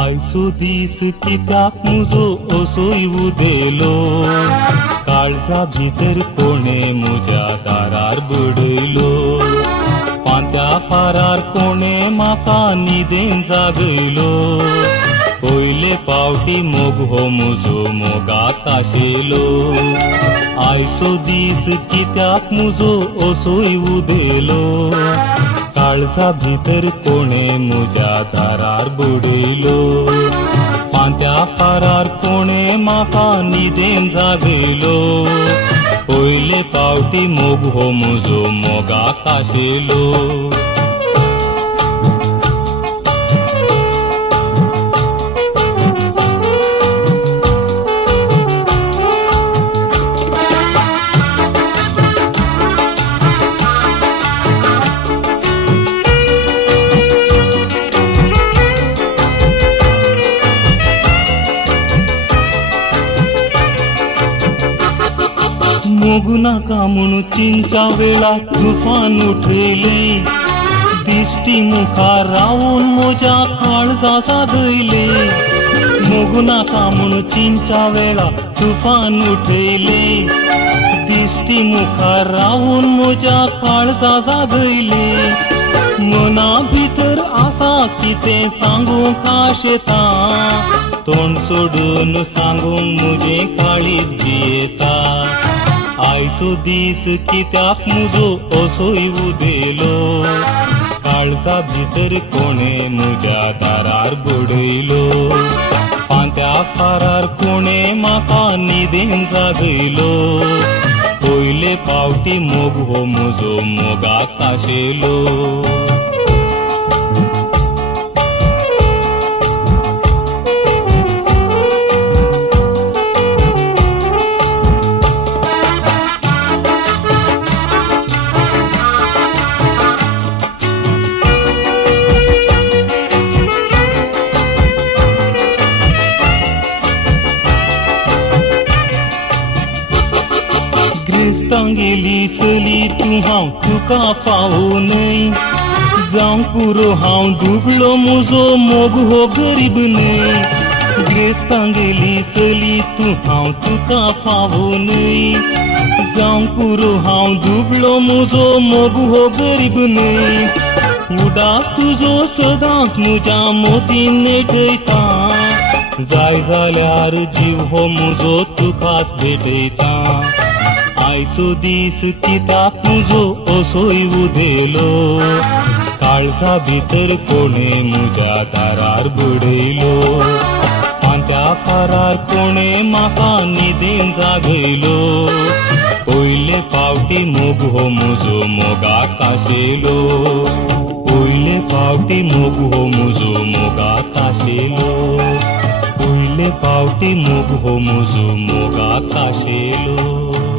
आयसो दीस कित्याक मुजो असोय उदेलो, काळजा भितर कोणे म्हज्या दारार बडयलो, फांत्या फारार कोणे म्हाका न्हिदेन जागयलो, पयले पावटी मोग हो म्हजो मोगाक आशेलो. आयसो दीस कित्याक मुजो असोय उदेलो, काळजा भितर कोणे म्हज्या दारार बडयलो, फांत्या फारार कोणे म्हाका न्हिदेन जागयलो, पयले पावटी मोग हो म्हजो मोगाक आशेलो. मोगू नाका म्हणून चिंचा वेळा तुफान उठयले, दिश्टी मुखार रावून म्हज्या काळजा सादयले. मोगू नाका म्हणून चिंचा वेळा तुफान उठयले, दिश्टी मुखार रावून म्हज्या काळजा सादयले. मना भितर आसा कितें सांगूंक आशेता, तोंड सोडून सांगूंक म्हजें काळीज जियेता. आयसो दीस कित्याक मुजो असोय उदेलो, काळजा भितर कोणे म्हज्या दारार बडयलो, फांत्या फारार कोणे म्हाका न्हिदेन जागयलो, पयले पावटी मोग हो म्हजो मोगाक आशेलो. क्रिस्तांव गेली चली तूं हांव तुका फावो न्हय, जावं पुरो हांव डुबलो म्हजो मोग हो गरीब न्हय. क्रिस्तांव गेली चली तूं हांव तुका फावो न्हय, जावं पुरो हांव डुबलो म्हजो मोग हो गरीब न्हय. उदास तुजो सदांच म्हज्या मोतीन नेटयता, जाय जाल्यार जीव हो म्हजो तुकाच भेटयता. आयचो दीस कित्याक मुजो असोय उदेलो, काळजा भितर कोणे म्हज्या दारार बडयलो, फांत्या फारार कोणे म्हाका न्हिदेन जागयलो, पयले पावटी मोग हो म्हजो मोगाक आशेलो, पयले पावटी मोग हो म्हजो मोगाक आशेलो, पयले पावटी मोग हो म्हजो मोगाक आशेलो.